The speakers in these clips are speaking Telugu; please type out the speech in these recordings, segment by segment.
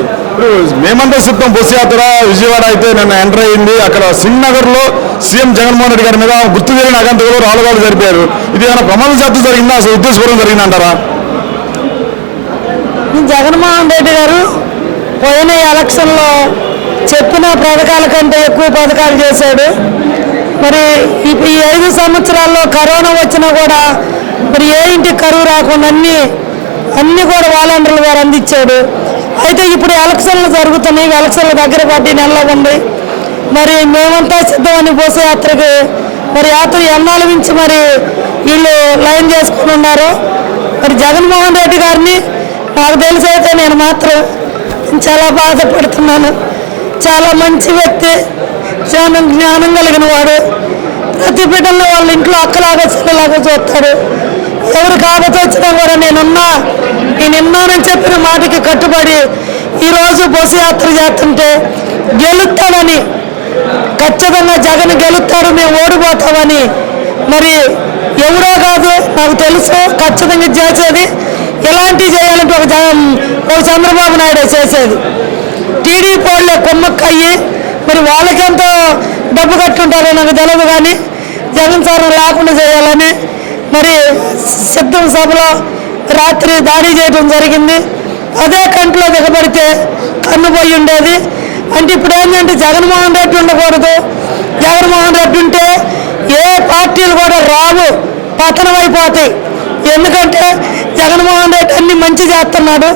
చెప్పండి. ఇప్పుడు మేమంతా సిద్ధం బస్సు యాత్ర విజయవాడ అయితే నిన్న ఎంటర్ అయింది. అక్కడ సింగనగర్లో సీఎం జగన్మోహన్ రెడ్డి గారి మీద గుర్తు తెలియని అగంతకులు రాళ్ళగాలు జరిపారు. ఇది ఏమైనా ప్రమాద శాతం జరిగిందా, అసలు ఉద్దేశపూర్వకం జరిగిందంటారా? జగన్మోహన్ రెడ్డి గారు పోయిన ఎలక్షన్లో చెప్పిన పథకాల కంటే ఎక్కువ పథకాలు చేశాడు. మరి ఈ 5 సంవత్సరాల్లో కరోనా వచ్చినా కూడా మరి ఏ ఇంటికి కరువు రాకుండా అన్నీ కూడా వాలంటీర్ల ద్వారా అందించాడు. అయితే ఇప్పుడు ఎలక్షన్లు జరుగుతున్నాయి, ఎలక్షన్ల దగ్గర పట్టి నెలలో ఉంది. మరి మేమంతా సిద్ధమని బస్సు యాత్రకి మరి యాత్ర ఎన్నాళ్ళ నుంచి మరి వీళ్ళు లైన్ చేసుకుని ఉన్నారు. మరి జగన్మోహన్ రెడ్డి గారిని నాకు తెలిసి అయితే నేను మాత్రం చాలా బాధపడుతున్నాను. చాలా మంచి వ్యక్తి, చాలా జ్ఞానం కలిగిన వాడు. ప్రతి బిడ్డల్లో వాళ్ళ ఇంట్లో అక్కలాగా చెల్లలాగా చూస్తాడు. ఎవరు కాకపోతే వచ్చినా కూడా నేనున్నానని చెప్పిన మాటకి కట్టుబడి ఈరోజు బస్సు యాత్ర చేస్తుంటే గెలుస్తాడని, ఖచ్చితంగా జగన్ గెలుస్తాడు, మేము ఓడిపోతామని మరి ఎవరో కాదు నాకు తెలుసు ఖచ్చితంగా చేసేది. ఎలాంటివి చేయాలంటే ఒక చంద్రబాబు నాయుడు చేసేది. టీడీపీ వాళ్ళే కొమ్మక్కయ్యి మరి వాళ్ళకెంతో డబ్బు కట్టుంటారో నాకు తెలియదు, కానీ జగన్ సార్ లేకుండా చేయాలని మరి సిద్ధం సభలో రాత్రి దాడి చేయడం జరిగింది. అదే కంట్లో దిగబడితే కన్ను పోయి ఉండేది. అంటే ఇప్పుడు ఏంటంటే జగన్మోహన్ రెడ్డి ఉండకూడదు. జగన్మోహన్ రెడ్డి ఉంటే ఏ పార్టీలు కూడా రావు, పతనం అయిపోతాయి. ఎందుకంటే జగన్మోహన్ రెడ్డి అన్ని మంచి చేస్తున్నాడు.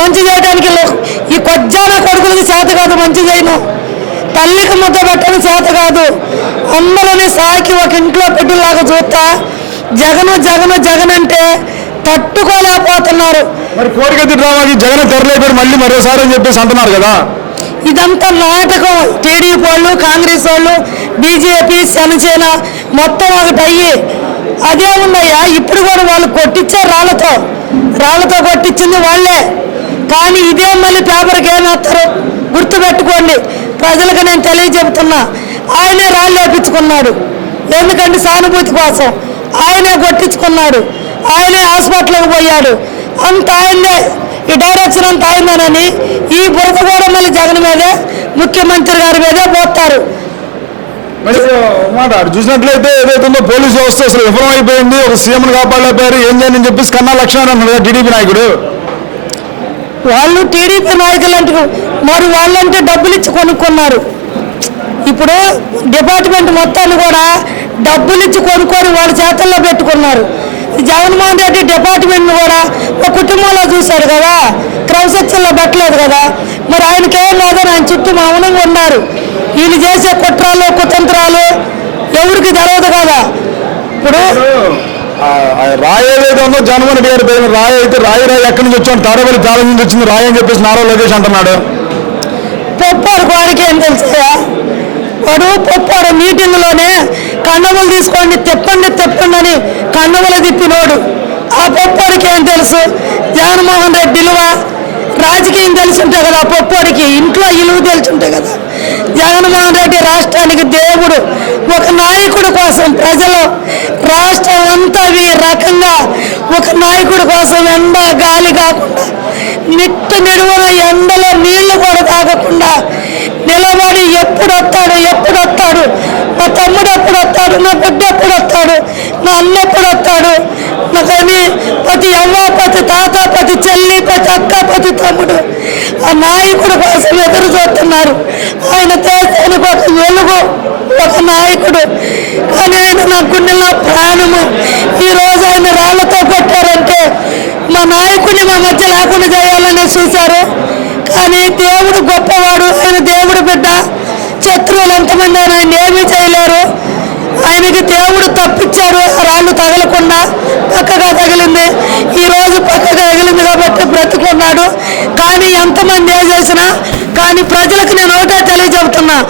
మంచి చేయడానికి ఈ కొజ్జాన కొడుకులకి చేత కాదు, మంచి చేయను. తల్లికి ముద్ద పెట్టడం చేత కాదు. అందరినీ సాకి ఒక ఇంట్లో పెట్టిలాగా చూస్తా జగన్ జగన్ జగన్ అంటే తట్టుకోలేకపోతున్నారు. మరి కోరికత్తి డ్రామాకి జగన్ తెరలేపారు మళ్ళీ మరోసారి అని చెప్పేసి అంటున్నారు కదా. ఇదంతా నాటకం. టీడీపీ వాళ్ళు, కాంగ్రెస్ వాళ్ళు, బీజేపీ, జనసేన మొత్తం ఒకటి అయ్యి అదే ఉన్నాయా. ఇప్పుడు కూడా వాళ్ళు కొట్టించారు రాళ్లతో కొట్టించింది వాళ్ళే. కానీ ఇదే మళ్ళీ పేపర్కి ఏమేస్తారు గుర్తుపెట్టుకోండి. ప్రజలకు నేను తెలియజెప్తున్నా, ఆయనే రాళ్ళు వేపించుకున్నాడు. ఎందుకంటే సానుభూతి కోసం ఆయనే కొట్టించుకున్నాడు. ఆయనే హాస్పిటల్కి పోయాడు. అంత ఆయనే, ఈ డైరెక్షన్ అంతా ఆయనని ఈ బురద కూడా మళ్ళీ జగన్ మీదే, ముఖ్యమంత్రి గారి మీదే పోతారు. మరి మాట చూసినట్లయితే ఏదైతుందో పోలీసు వ్యవస్థ అసలు విఫలం అయిపోయింది. ఒక సీఎంను కాపాడలేపారు, ఏం చేయాలని చెప్పేసి కన్నా లక్ష్మణ్ అన్నాడు టీడీపీ నాయకుడు. వాళ్ళు టీడీపీ నాయకులు అంటే మరి వాళ్ళంటే డబ్బులు ఇచ్చి కొనుక్కున్నారు. ఇప్పుడు డిపార్ట్మెంట్ మొత్తాన్ని కూడా డబ్బులు ఇచ్చి కొనుక్కొని వాళ్ళ చేతల్లో పెట్టుకున్నారు. జగన్మోహన్ రెడ్డి డిపార్ట్మెంట్ను కూడా ఒక కుటుంబంలో చూశారు కదా, క్రమశిక్షణలో పెట్టలేదు కదా. మరి ఆయనకేం లేదని ఆయన చుట్టూ మౌనంగా ఉన్నారు. వీళ్ళు చేసే కుట్రాలు కుతంత్రాలు ఎవరికి తెలియదు కదా. ఇప్పుడు రాయి ఏదైతే ఉందో జగన్మోహన్ రెడ్డి గారి పేరు రాయి అయితే రాయి ఎక్కడి నుంచి వచ్చాడు, తాడేపల్లి చాలా నుంచి వచ్చింది రాయి అని చెప్పేసి నారా లోకేష్ అంటున్నాడు. పొప్పాడు వాడికి ఏం తెలుసా? వాడు పొప్పాడు మీటింగ్లోనే కండములు తీసుకోండి తిప్పండి అని కండములు తిప్పినోడు. ఆ పొప్పాడికి ఏం తెలుసు? జగన్మోహన్ రెడ్డి విలువ రాజకీయం తెలుసుంటే కదా, ఆ పొప్పాడికి ఇంట్లో ఇలువ తెలుసుంటే కదా. జగన్మోహన్ రెడ్డి రాష్ట్రానికి దేవుడు. ఒక నాయకుడి కోసం ప్రజలు రాష్ట్రం అంతా ఈ రకంగా ఒక నాయకుడి కోసం ఎండ గాలి కాకుండా నిడువున ఎండలో నీళ్లు కూడా తాగకుండా నిలబడి ఎప్పుడు వస్తాడు, నా తమ్ముడు ఎప్పుడు వస్తాడు, నా బిడ్డ ఎప్పుడు వస్తాడు, నా అన్న ఎప్పుడు వస్తాడు, నాకని ప్రతి అవ్వ, ప్రతి తాత, ప్రతి చెల్లి, ప్రతి అక్క, ప్రతి తమ్ముడు ఆ నాయకుడు కోసం ఎదురు చూస్తున్నారు. ఆయన దేశానికి ఒక వెలుగు, ఒక నాయకుడు. కానీ ఆయన నా గుండెల్లో ప్రాణము. ఈరోజు ఆయన రాళ్లతో కొట్టారంటే మా నాయకుడిని మా మధ్య లేకుండా చేయాలని చూశారు. కానీ దేవుడు గొప్పవాడు, ఆయన దేవుడు బిడ్డ. శత్రువులు ఎంతమంది ఆయన ఏమీ చేయలేరు. ఆయనకి దేవుడు తప్పించాడు, రాళ్ళు తగలకుండా పక్కగా తగిలింది. ఈరోజు పక్కగా తగిలింది కాబట్టి బ్రతుకున్నాడు. కానీ ఎంతమంది ఏం చేసినా కానీ ప్రజలకు నేను ఒకటే తెలియజెప్తున్నా,